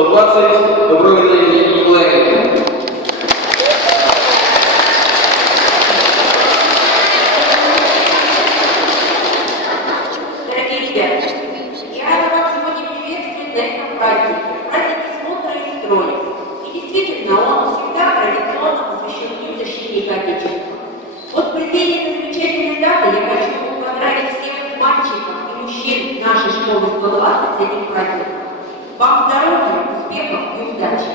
120 Дубровина Евгения Николаевна. Дорогие ребята, я рада вас сегодня приветствовать на этом празднике. Празднике смотра и строя. И действительно, он всегда традиционно посвящен Дню защитника Отечества. Вот в преддверии этой замечательной даты я хочу поздравить всех мальчиков и мужчин нашей школы 120 с этим праздником. Вам здоровья, успехов и удачи.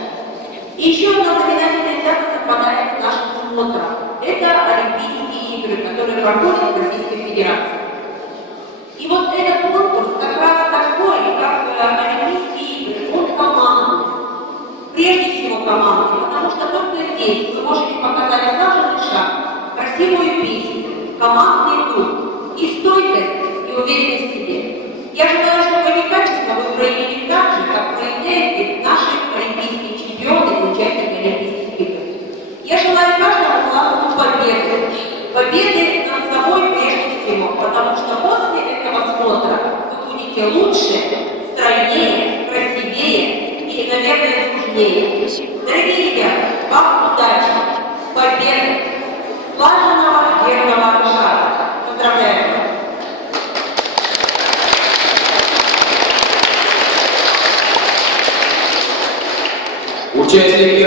И еще одна знаменательная дата совпадает с нашим смотром. Это Олимпийские игры, которые проходят в Российской Федерации. И вот этот конкурс как раз такой, как Олимпийские игры, он командный. Прежде всего командный, потому что только здесь вы можете показать слаженный шаг, красивую песню, командный дух и стойкость и уверенность в себе. Я желаю, чтобы они качественно вы проявили так же, как проявляете наши олимпийские чемпионы и участники Олимпийских игр. Я желаю каждому классу победы. Победы над собой прежде всего, потому что после этого смотра вы будете лучше, стройнее, красивее и, наверное, дружнее. Дорогие ребята, вам удачи, победы, слаженного верного шага. Поздравляю вас! Участники